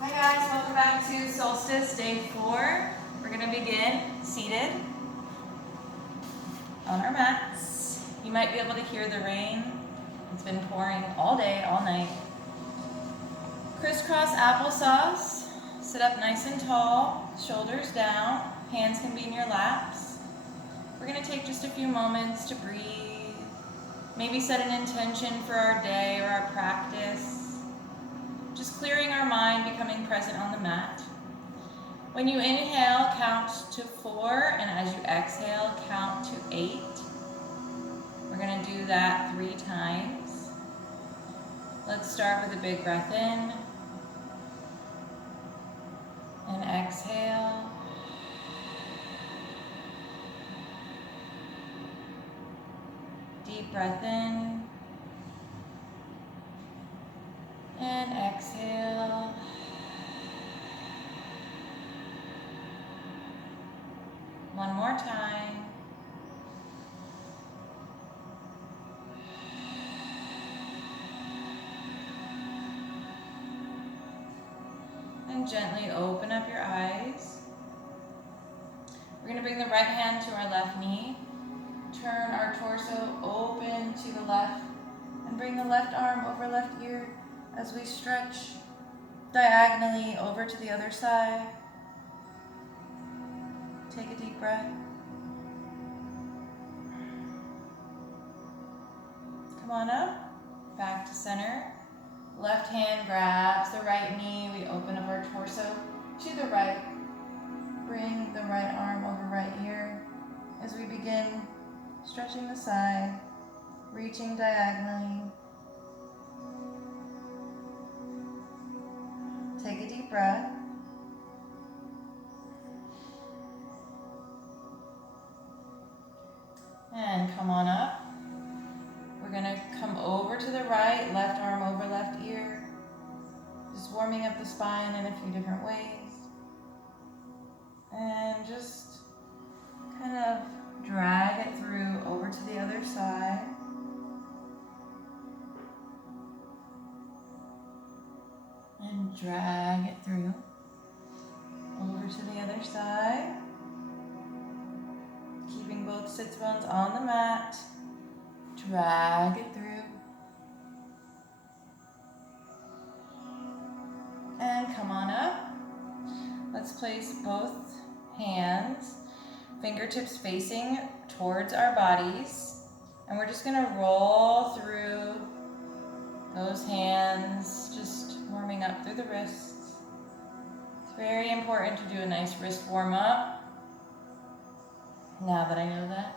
Hi guys, welcome back to Solstice Day 4. We're going to begin seated on our mats. You might be able to hear the rain. It's been pouring all day, all night. Crisscross applesauce. Sit up nice and tall, shoulders down. Hands can be in your laps. We're going to take just a few moments to breathe. Maybe set an intention for our day or our practice. Just clearing our mind, becoming present on the mat. When you inhale, count to 4, and as you exhale, count to 8. We're going to do that 3 times. Let's start with a big breath in and exhale. Deep breath in and exhale. One more time. And gently open up your eyes. We're going to bring the right hand to our left knee. Turn our torso open to the left and bring the left arm over left ear as we stretch diagonally over to the other side. Take a deep breath. Come on up, back to center. Left hand grabs the right knee. We open up our torso to the right. Bring the right arm over right ear as we begin stretching the side, reaching diagonally. Take a deep breath. And come on up. We're going to come over to the right, left arm over left ear. Just warming up the spine in a few different ways. And just kind of drag it through over to the other side. And drag it through over to the other side. Keeping both sits bones on the mat. Drag it through. And come on up. Let's place both hands, fingertips facing towards our bodies. And we're just going to roll through those hands, just warming up through the wrists. It's very important to do a nice wrist warm up. Now that I know that.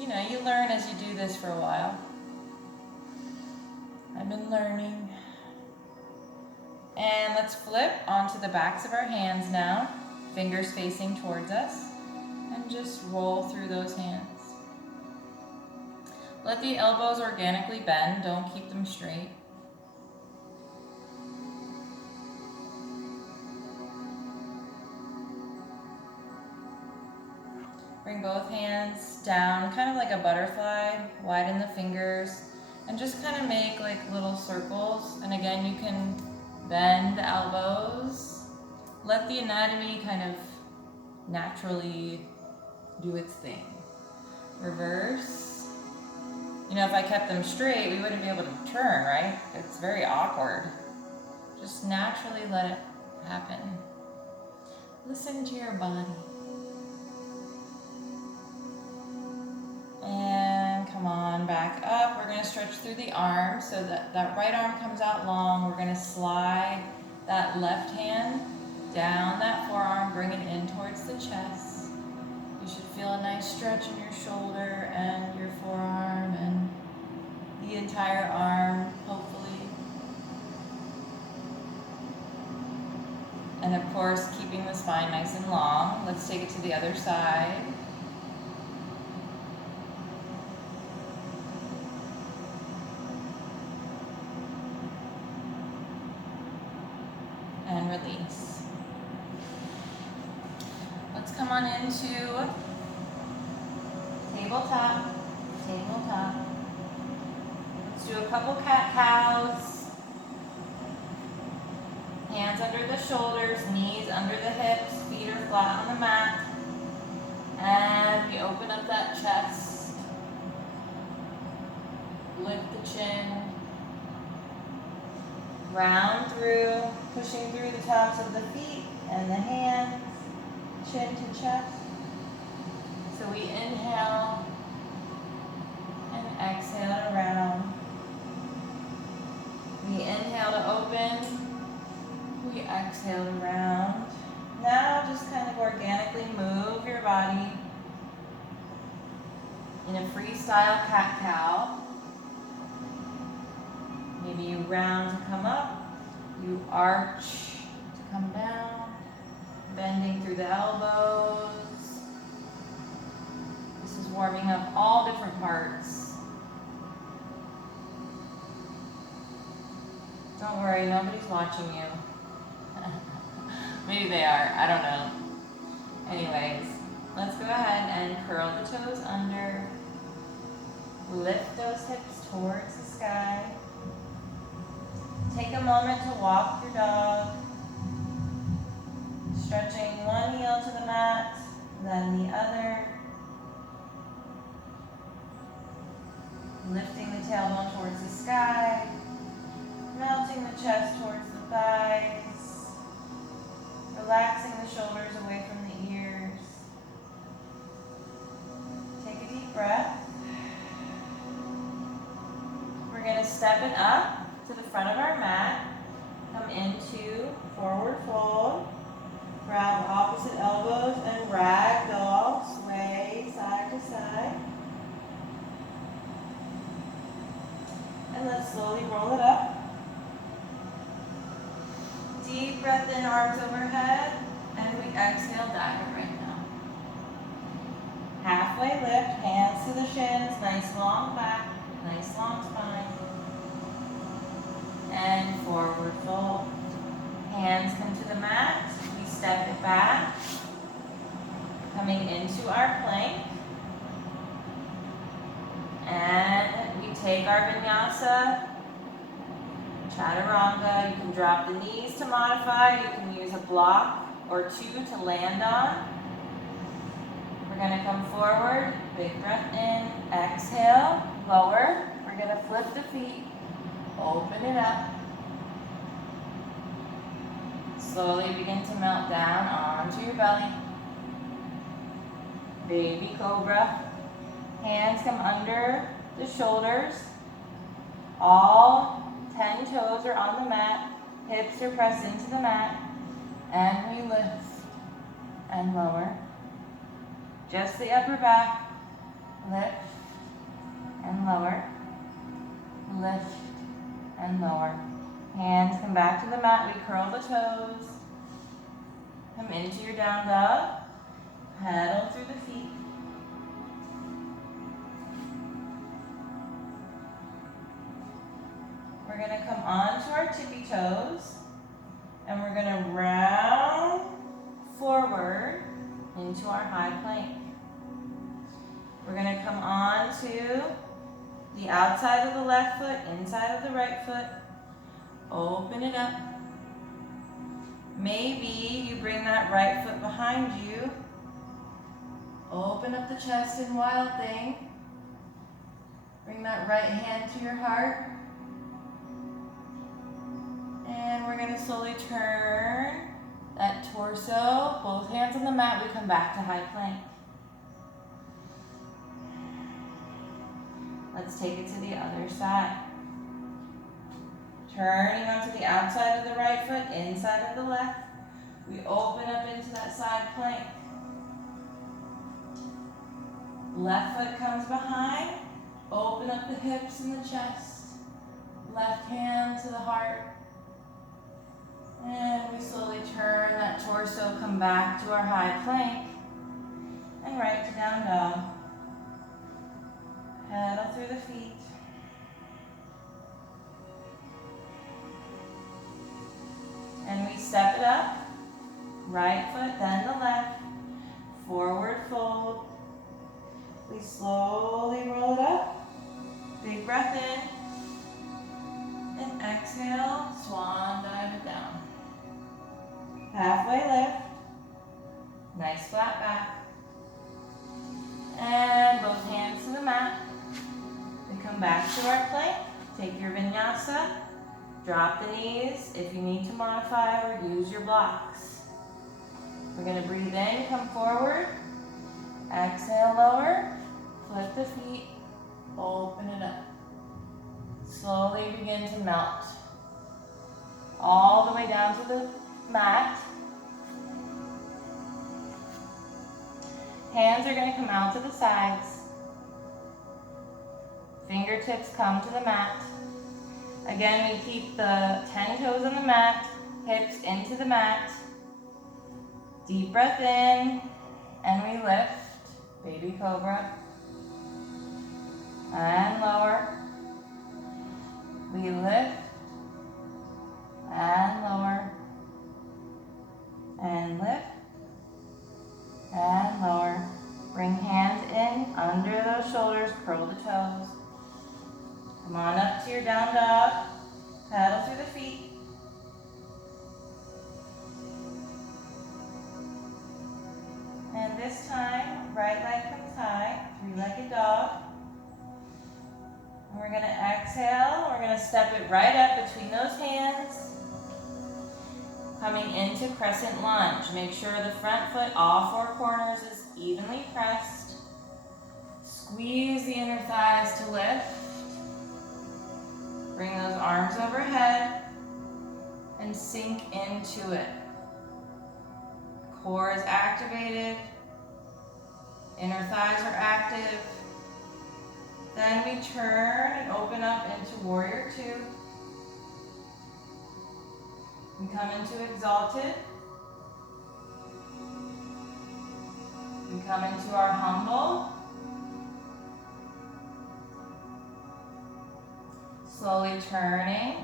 You know, you learn as you do this for a while. I've been learning. And let's flip onto the backs of our hands now, fingers facing towards us, and just roll through those hands. Let the elbows organically bend, don't keep them straight. Bring both hands down, kind of like a butterfly, widen the fingers, and just kind of make like little circles. And again, you can bend the elbows. Let the anatomy kind of naturally do its thing. Reverse. You know, if I kept them straight, we wouldn't be able to turn, right? It's very awkward. Just naturally let it happen. Listen to your body. And come on back up. We're going to stretch through the arm so that that right arm comes out long. We're going to slide that left hand down that forearm, bring it in towards the chest. You should feel a nice stretch in your shoulder and your forearm and the entire arm, hopefully. And of course, keeping the spine nice and long. Let's take it to the other side. And release. Let's come on into tabletop. Let's do a couple cat-cows. Hands under the shoulders, knees under the hips, feet are flat on the mat. And we open up that chest. Lift the chin. Round through, pushing through the tops of the feet and the hands, chin to chest. So we inhale and exhale to round. We inhale to open. We exhale to round. Now just kind of organically move your body in a freestyle cat-cow. Maybe you round to come up, you arch to come down, bending through the elbows. This is warming up all different parts. Don't worry, nobody's watching you. Maybe they are, I don't know. Anyways, let's go ahead and curl the toes under. Lift those hips towards the sky. Take a moment to walk your dog. Stretching one heel to the mat, then the other. Lifting the tailbone towards the sky. Melting the chest towards the thighs. Relaxing the shoulders away from the ears. Take a deep breath. We're going to step it up to the front of our mat. Come into forward fold. Grab opposite elbows and ragdoll. Sway side to side. And let's slowly roll it up. Deep breath in, arms overhead, and we exhale, dive it right now. Halfway lift, hands to the shins, nice long back, nice long spine. And forward fold. Hands come to the mat, we step it back, coming into our plank. And we take our vinyasa. Chaturanga, you can drop the knees to modify, you can use a block or two to land on. We're going to come forward, big breath in, exhale, lower. We're going to flip the feet, open it up. Slowly begin to melt down onto your belly. Baby cobra. Hands come under the shoulders. All 10 toes are on the mat, hips are pressed into the mat, and we lift and lower. Just the upper back, lift and lower, lift and lower. Hands come back to the mat, we curl the toes, come into your down dog, pedal through the feet. We're going to come onto our tippy toes, and we're going to round forward into our high plank. We're going to come onto the outside of the left foot, inside of the right foot. Open it up. Maybe you bring that right foot behind you. Open up the chest in Wild Thing. Bring that right hand to your heart. And we're going to slowly turn that torso, both hands on the mat, we come back to high plank. Let's take it to the other side. Turning onto the outside of the right foot, inside of the left. We open up into that side plank. Left foot comes behind. Open up the hips and the chest. Left hand to the heart. And we slowly turn that torso, come back to our high plank. And right to down dog. Pedal through the feet. And we step it up. Right foot, then the left. Forward fold. We slowly roll it up. Big breath in. And exhale, swan dive it down. Nice flat back. And both hands to the mat. We come back to our plank. Take your vinyasa. Drop the knees if you need to modify or use your blocks. We're going to breathe in, come forward. Exhale, lower. Flip the feet. Open it up. Slowly begin to melt. All the way down to the mat. Hands are going to come out to the sides. Fingertips come to the mat. Again, we keep the 10 toes on the mat, hips into the mat. Deep breath in, and we lift, baby cobra. And lower. We lift, and lower. And lift, and lower. Bring hands in under those shoulders, curl the toes. Come on up to your down dog. Paddle through the feet. And this time, right leg comes high, three-legged dog. And we're going to exhale. We're going to step it right up between those hands. Coming into Crescent Lunge. Make sure the front foot, all four corners, is evenly pressed. Squeeze the inner thighs to lift. Bring those arms overhead and sink into it. Core is activated. Inner thighs are active. Then we turn and open up into Warrior Two. We come into Exalted. We come into our Humble. Slowly turning.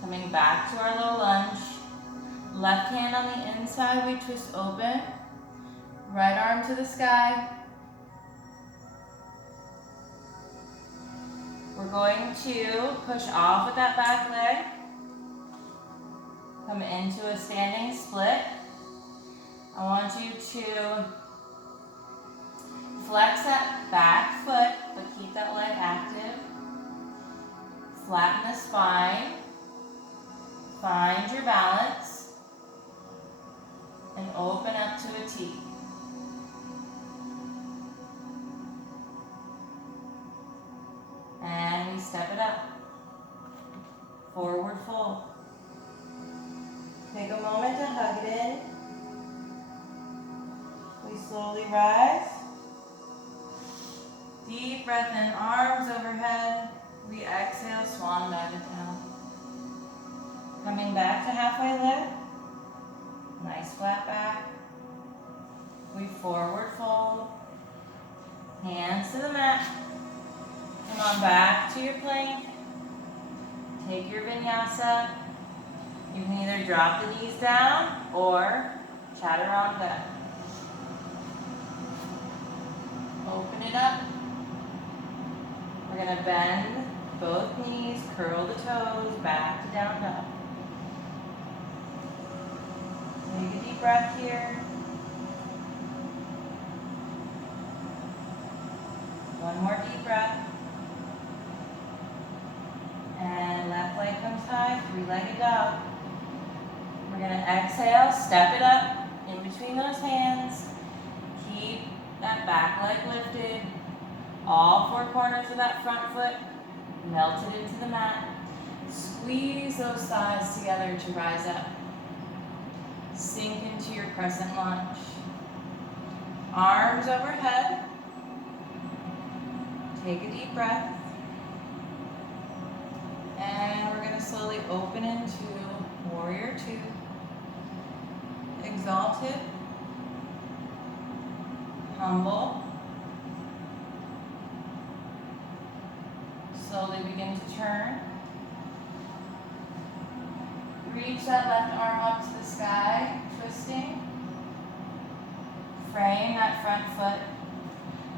Coming back to our low lunge. Left hand on the inside, we twist open. Right arm to the sky. We're going to push off with that back leg. Come into a standing split. I want you to flex that back foot, but keep that leg active. Flatten the spine. Find your balance. And open up to a T. And we step it up. Forward fold. Take a moment to hug it in. We slowly rise. Deep breath in, arms overhead. We exhale, swan dive it down. Coming back to halfway lift. Nice flat back. We forward fold. Hands to the mat. Come on back to your plank. Take your vinyasa. You can either drop the knees down or chaturanga. Open it up. We're going to bend both knees, curl the toes, back to down dog. Take a deep breath here. One more deep breath. And left leg comes high, three-legged dog. We're going to exhale, step it up in between those hands. Keep that back leg lifted. All four corners of that front foot melted into the mat. Squeeze those thighs together to rise up. Sink into your Crescent Lunge. Arms overhead. Take a deep breath. And we're going to slowly open into Warrior Two. Exalted. Humble. Slowly begin to turn. Reach that left arm up to the sky, twisting. Frame that front foot.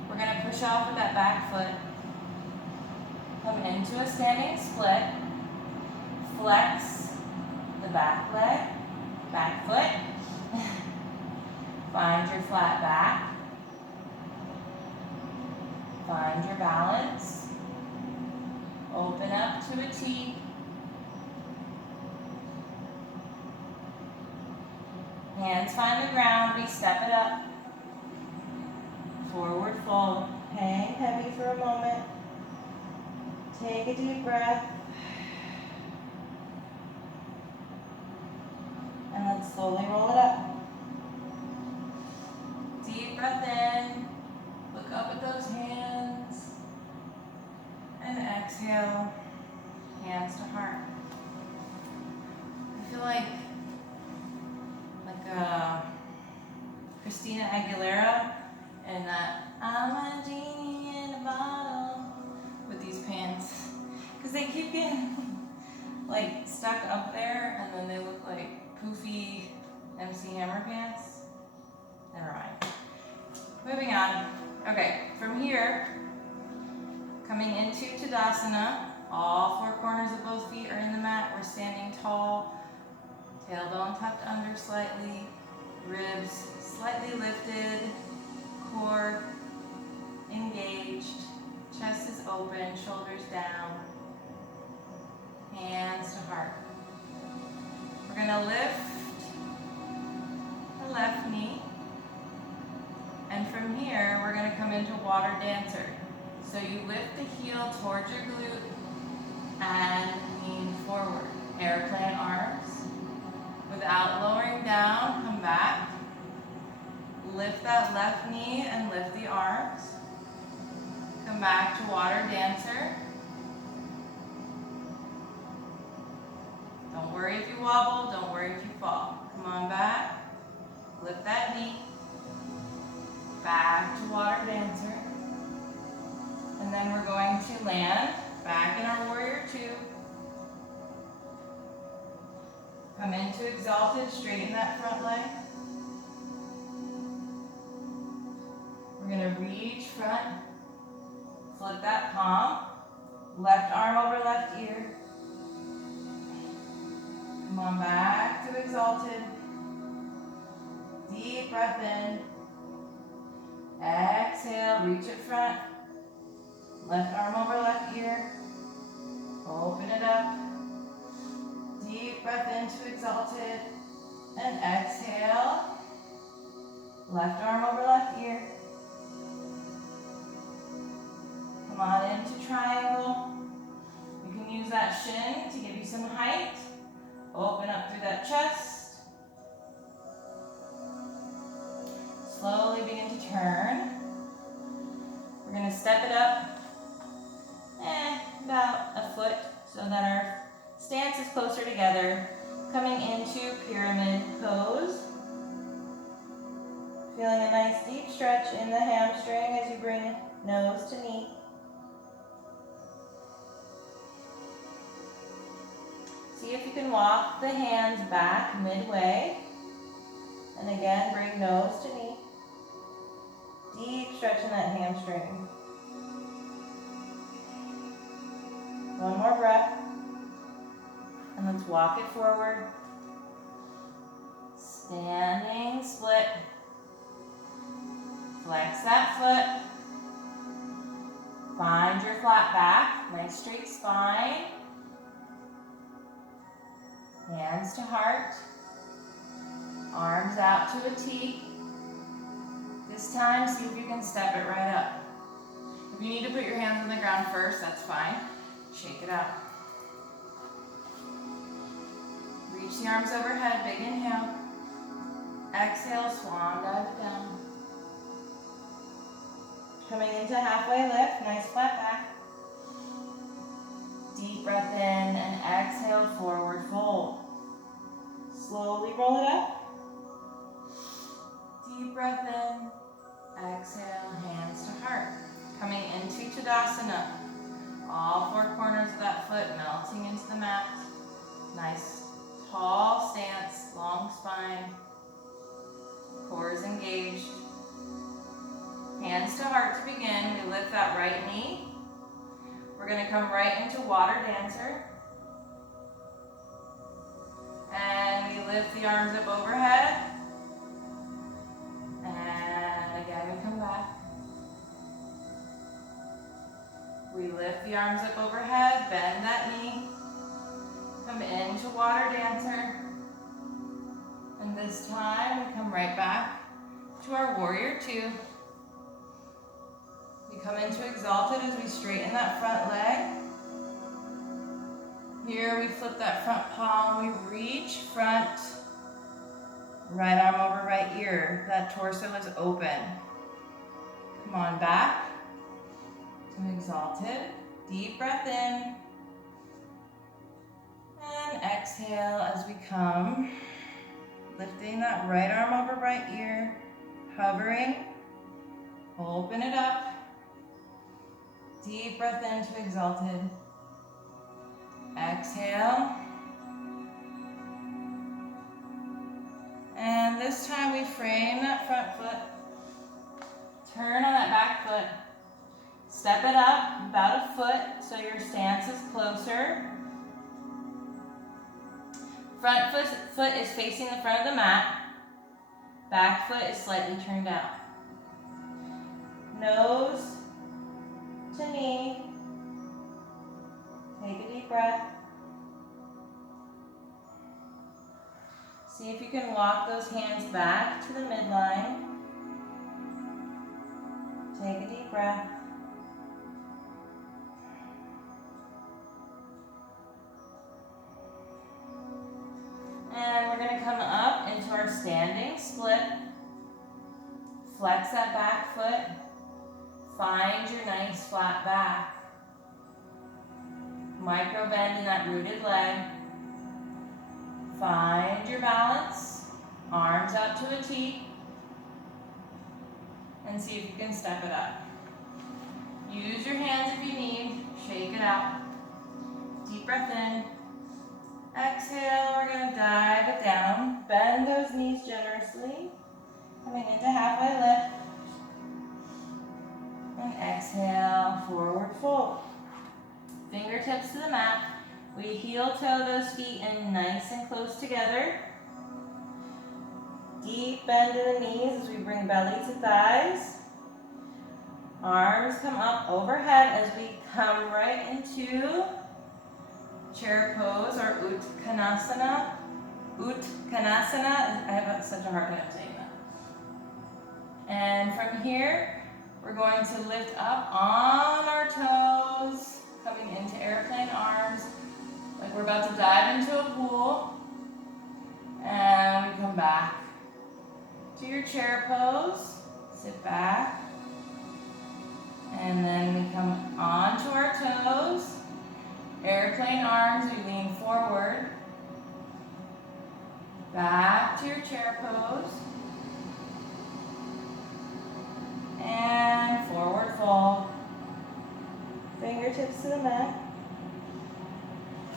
We're going to push off with that back foot. Come into a standing split. Flex the back leg, back foot. Hands find the ground, we step it up. Forward fold. Hang heavy for a moment. Take a deep breath. And let's slowly roll it up. Deep breath in. Look up at those hands. And exhale. Hands to heart. I feel like Christina Aguilera and that I'm a genie in a bottle with these pants. Because they keep getting like stuck up there and then they look like poofy MC Hammer pants. Never mind. Moving on. Okay, from here, coming into Tadasana, all four corners of both feet are in the mat. We're standing tall, tailbone tucked under slightly, ribs slightly lifted, core engaged, chest is open, shoulders down, hands to heart. We're going to lift the left knee, and from here we're going to come into water dancer. So you lift the heel towards your glute and lean forward. Airplane arms. Without lowering down, come back. Lift that left knee and lift the arms. Come back to water dancer. Don't worry if you wobble, don't worry if you fall. Come on back. Lift that knee. Back to water dancer. And then we're going to land back in our warrior two. Come into exalted, straighten that front leg. We're going to reach front, flip that palm, left arm over left ear. Come on back to exalted. Deep breath in. Exhale, reach it front. Left arm over left ear. Open it up. Deep breath into exalted. And exhale. Left arm over left ear. Come on into triangle. You can use that shin to give you some height. Open up through that chest. Slowly begin to turn. We're going to step it up about a foot so that our stance is closer together. Coming into pyramid pose. Feeling a nice deep stretch in the hamstring as you bring nose to knee. See if you can walk the hands back midway. And again, bring nose to knee. Deep stretch in that hamstring. One more breath. And let's walk it forward. Standing split. Flex that foot. Find your flat back. Nice straight spine. Hands to heart. Arms out to a T. This time, see if you can step it right up. If you need to put your hands on the ground first, that's fine. Shake it out. Reach the arms overhead, big inhale. Exhale, swan dive down. Coming into halfway lift, nice flat back. Deep breath in and exhale, forward fold. Slowly roll it up. Deep breath in, exhale, hands to heart. Coming into Tadasana. All four corners of that foot melting into the mat. Nice tall stance, long spine. Core is engaged. Hands to heart to begin. We lift that right knee. We're going to come right into water dancer. And we lift the arms up overhead. And again, we come back. We lift the arms up overhead, bend that knee. Come into water dancer. And This time we come right back to our warrior two. We come into exalted as we straighten that front leg. Here we flip that front palm, we reach front, right arm over right ear. That torso is open. Come on back to exalted. Deep breath in. And exhale as we come. Lifting that right arm over right ear. Hovering. Open it up. Deep breath into exalted. Exhale. And this time we frame that front foot. Turn on that back foot. Step it up about a foot so your stance is closer. Front foot is facing the front of the mat. Back foot is slightly turned out. Nose to knee. Take a deep breath. See if you can walk those hands back to the midline. Take a deep breath. And we're going to come up into our standing split. Flex that back foot. Find your nice flat back. Micro bend in that rooted leg. Find your balance. Arms out to a T. And see if you can step it up. Use your hands if you need. Shake it out. Deep breath in. Exhale, we're going to dive it down. Bend those knees generously. Coming into halfway lift. And exhale, forward fold. Fingertips to the mat. We heel toe those feet in nice and close together. Deep bend in the knees as we bring belly to thighs. Arms come up overhead as we come right into chair pose or Uttanasana. Uttanasana. I have such a hard time saying that. And from here, we're going to lift up on our toes, coming into airplane arms, like we're about to dive into a pool. And we come back to your chair pose. Sit back. And then we come onto our toes. Airplane arms, we lean forward. Back to your chair pose. And forward fold. Fingertips to the mat.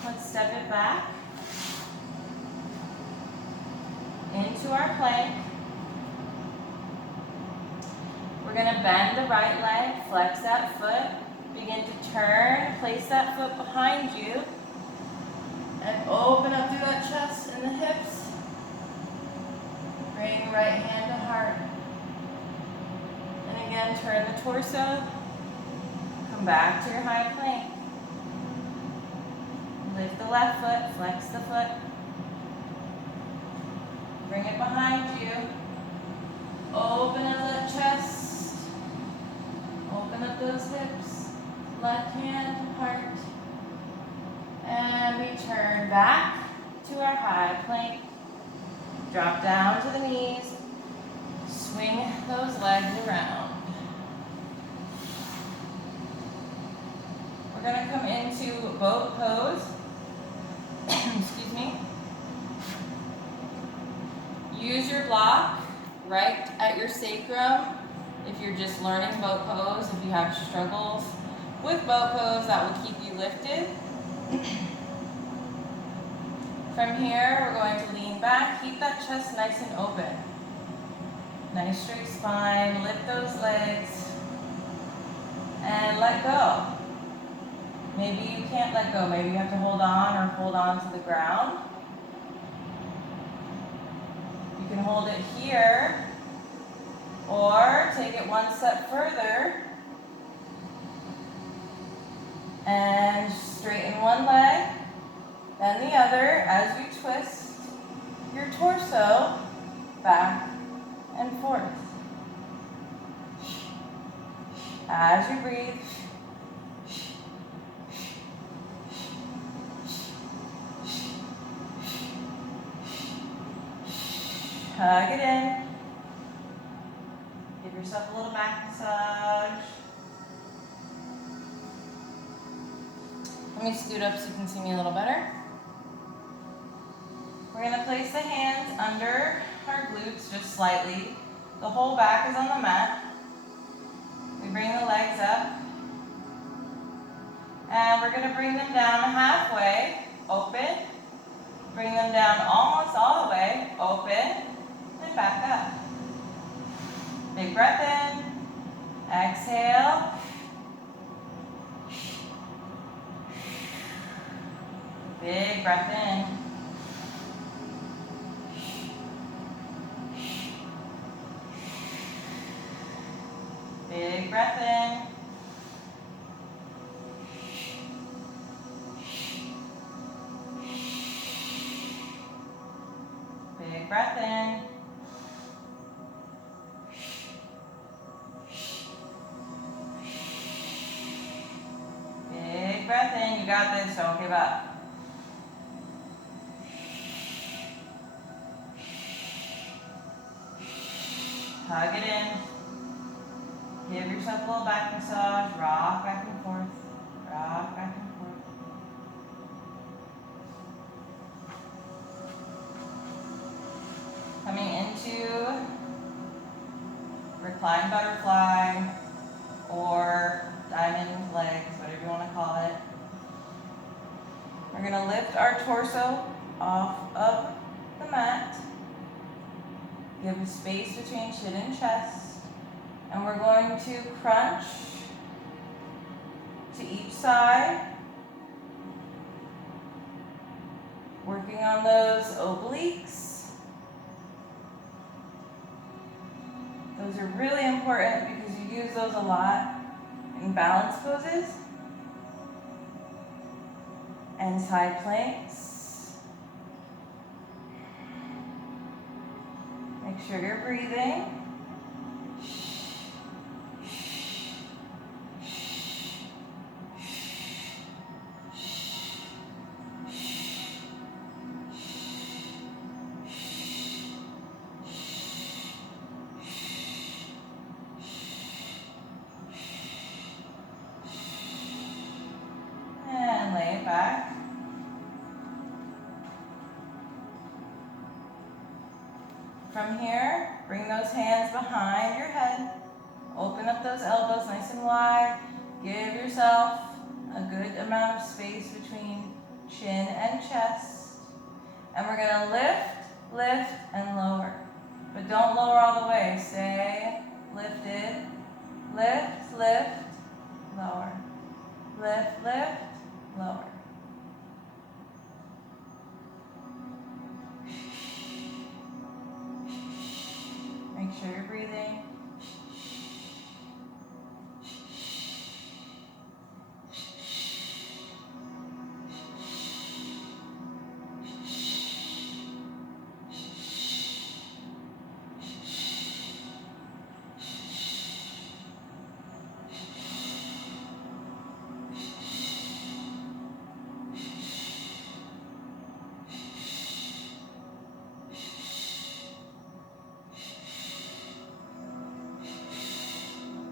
Let's step it back into our plank. We're going to bend the right leg, flex that foot, begin to turn, place that foot behind you, and open up through that chest and the hips. Bring right hand to heart. And again, turn the torso, come back to your high plank. Lift the left foot, flex the foot. Bring it behind you. Open up that chest. Open up those hips. Left hand, heart. And we turn back to our high plank. Drop down to the knees. Swing those legs around. We're going to come into boat pose. Excuse me. Use your block right at your sacrum. If you're just learning boat pose, if you have struggles with boat pose, that will keep you lifted. From here, we're going to lean back, keep that chest nice and open. Nice straight spine, lift those legs, and let go. Maybe you can't let go, maybe you have to hold on or hold on to the ground. You can hold it here, or take it one step further and straighten one leg, then the other as you twist your torso back and forth. As you breathe, hug it in. Give yourself a little back massage. Let me scoot up so you can see me a little better. We're going to place the hands under our glutes just slightly. The whole back is on the mat. We bring the legs up. And we're going to bring them down halfway, open. Bring them down almost all the way, open, and back up. Big breath in. Exhale. Big breath in. Big breath in. Big breath in. Big breath in. You got this. Don't give up. Hug it in. Give yourself a little back massage. Rock back and forth. Rock back and forth. Coming into reclined butterfly or diamond legs, whatever you want to call it. We're going to lift our torso off of the mat. Give a space between chin and chest. And we're going to crunch to each side. Working on those obliques. Those are really important because you use those a lot in balance poses and side planks. Make sure you're breathing. Back. From here, bring those hands behind your head. Open up those elbows nice and wide. Give yourself a good amount of space between chin and chest. And we're going to lift, lift, and lower. But don't lower all the way. Stay lifted. Lift, lift, lower. Lift, lift, lower. Make sure you're breathing.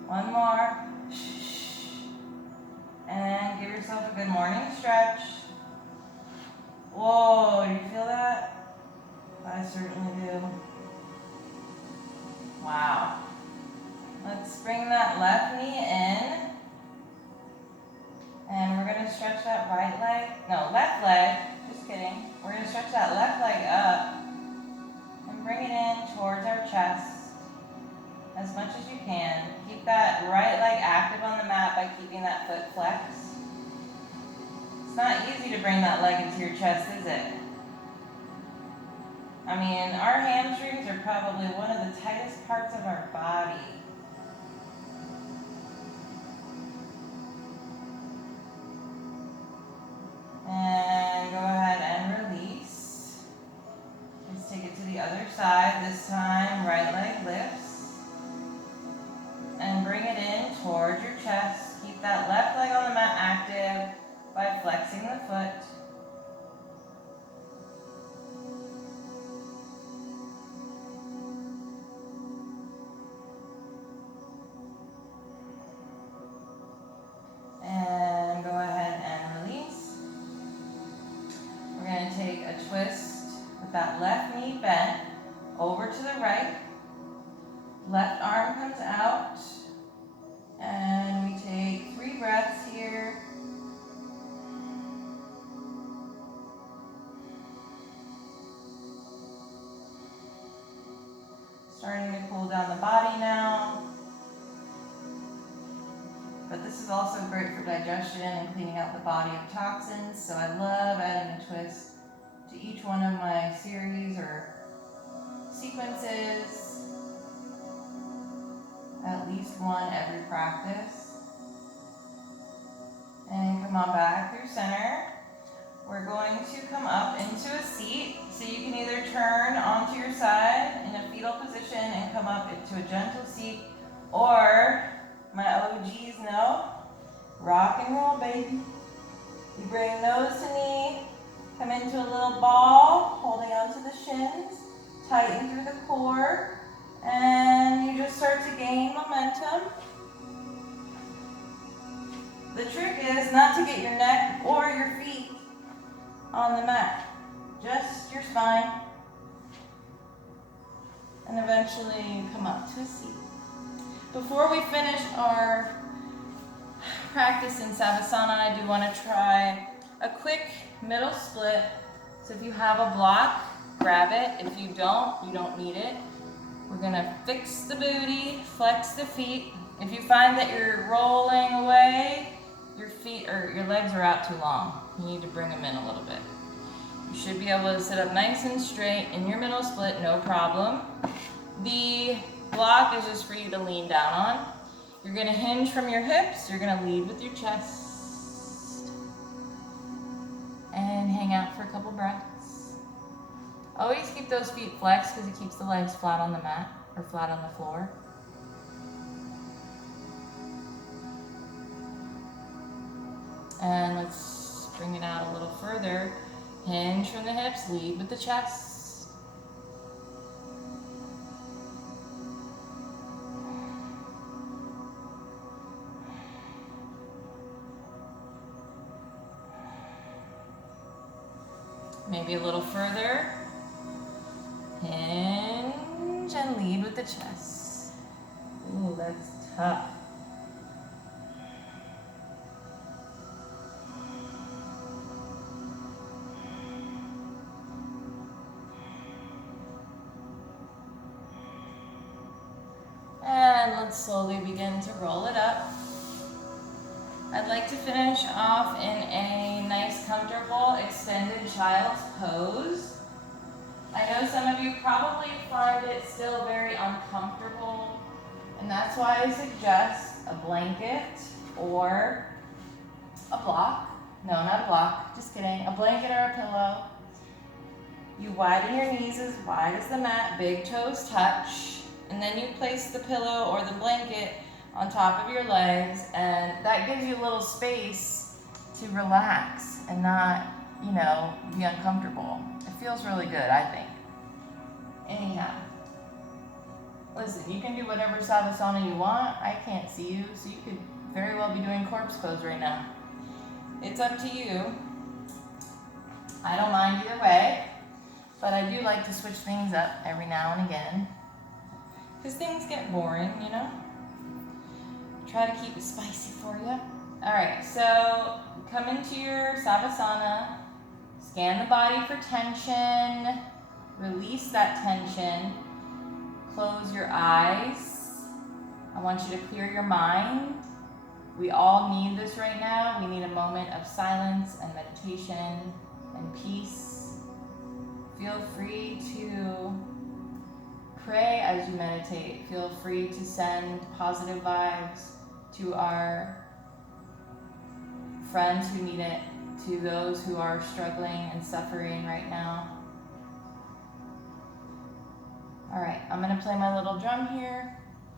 One more. And give yourself a good morning stretch. Whoa, do you feel that? I certainly do. Wow. Let's bring that left knee in. And we're going to stretch that left leg. Just kidding. We're going to stretch that left leg up and bring it in towards our chest. As much as you can. Keep that right leg active on the mat by keeping that foot flexed. It's not easy to bring that leg into your chest, is it? I mean, our hamstrings are probably one of the tightest parts of our body. And go ahead and release. Let's take it to the other side this time. take a twist with that left knee bent over to the right. Left arm comes out. And we take 3 breaths here. Starting to cool down the body now. But this is also great for digestion and cleaning out the body of toxins. So I love adding a twist to each one of my series or sequences. At least one every practice. And come on back through center. We're going to come up into a seat. So you can either turn onto your side in a fetal position and come up into a gentle seat, or my OGs know, rock and roll, baby. You bring nose to knee, come into a little ball, holding onto the shins, tighten through the core. And you just start to gain momentum. The trick is not to get your neck or your feet on the mat, just your spine. And eventually you come up to a seat. Before we finish our practice in Savasana, I do want to try a quick middle split. So if you have a block, grab it. If you don't need it. We're gonna fix the booty, flex the feet. If you find that you're rolling away, your feet or your legs are out too long. You need to bring them in a little bit. You should be able to sit up nice and straight in your middle split, no problem. The block is just for you to lean down on. You're gonna hinge from your hips, you're gonna lead with your chest. And hang out for a couple breaths. Always keep those feet flexed because it keeps the legs flat on the mat or flat on the floor. And let's bring it out a little further. Hinge from the hips, lead with the chest. Maybe a little further. Hinge and lead with the chest. Ooh, that's tough. And let's slowly begin to roll it up. I'd like to finish off in a nice, comfortable, extended child's pose. I know some of you probably find it still very uncomfortable, and that's why I suggest a blanket or a block. No, not a block, just kidding. A blanket or a pillow. You widen your knees as wide as the mat, big toes touch, and then you place the pillow or the blanket on top of your legs, and that gives you a little space to relax and not, be uncomfortable. It feels really good, I think. Anyhow, listen, you can do whatever Savasana you want. I can't see you, so you could very well be doing corpse pose right now. It's up to you. I don't mind either way, but I do like to switch things up every now and again, because things get boring, Try to keep it spicy for you. All right, so come into your Savasana, scan the body for tension, release that tension, close your eyes. I want you to clear your mind. We all need this right now. We need a moment of silence and meditation and peace. Feel free to pray as you meditate. Feel free to send positive vibes to our friends who need it, to those who are struggling and suffering right now. All right, I'm gonna play my little drum here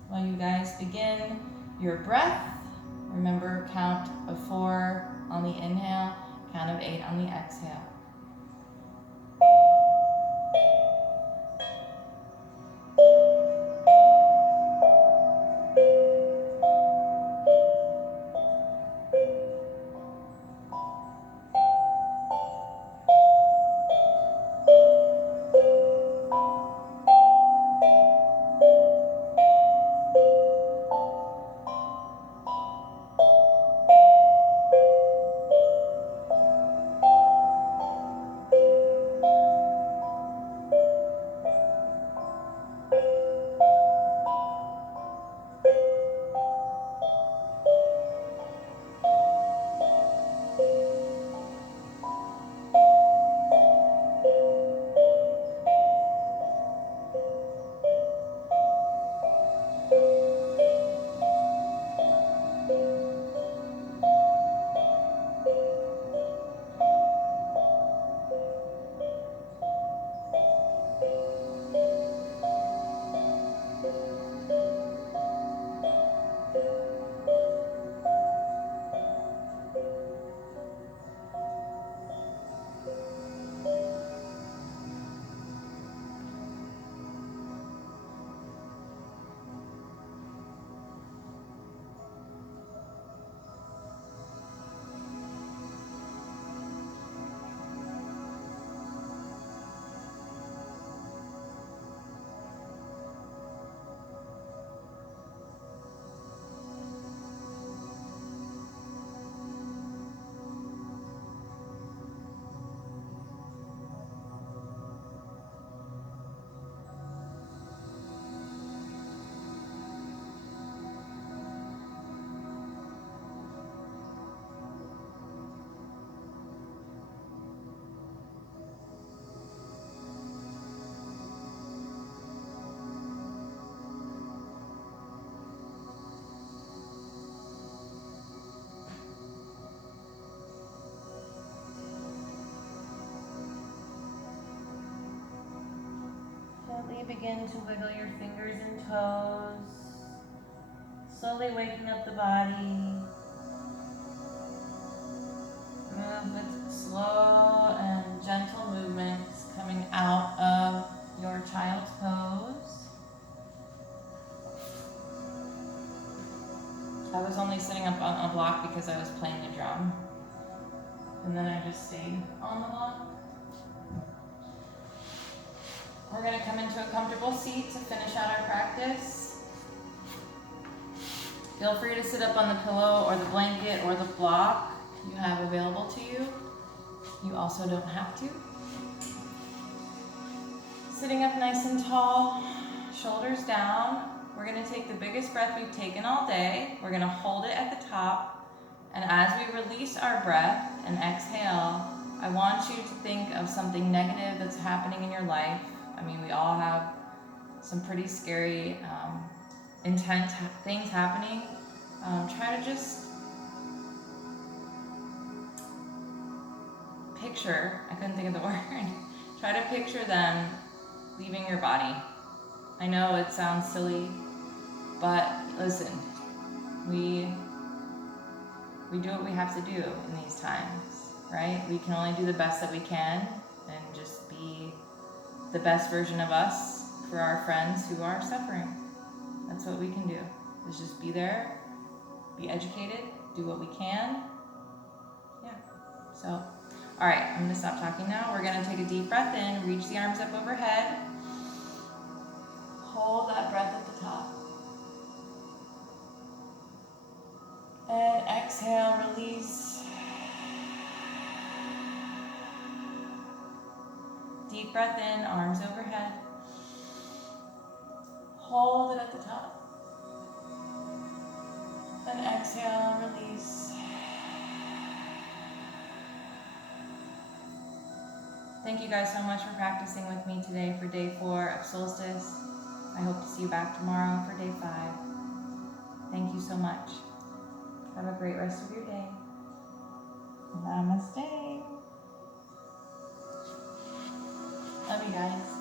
while you guys begin your breath. Remember, count of 4 on the inhale, count of 8 on the exhale. Slowly begin to wiggle your fingers and toes. Slowly waking up the body. Move with slow and gentle movements coming out of your child's pose. I was only sitting up on a block because I was playing the drum. And then I just stayed on the block. We're going to come into a comfortable seat to finish out our practice. Feel free to sit up on the pillow or the blanket or the block you have available to you. You also don't have to. Sitting up nice and tall, shoulders down. We're going to take the biggest breath we've taken all day. We're going to hold it at the top. And as we release our breath and exhale, I want you to think of something negative that's happening in your life. I mean, we all have some pretty scary, intense things happening. Try to just picture, I couldn't think of the word, try to picture them leaving your body. I know it sounds silly, but listen, we do what we have to do in these times, right? We can only do the best that we can and just be the best version of us for our friends who are suffering. That's what we can do, is just be there, be educated, do what we can. Yeah, so, all right, I'm gonna stop talking now. We're gonna take a deep breath in, reach the arms up overhead, hold that breath at the top. And exhale, release. Deep breath in, arms overhead. Hold it at the top. And exhale, release. Thank you guys so much for practicing with me today for day 4 of Solstice. I hope to see you back tomorrow for day 5. Thank you so much. Have a great rest of your day. Namaste. Love you guys.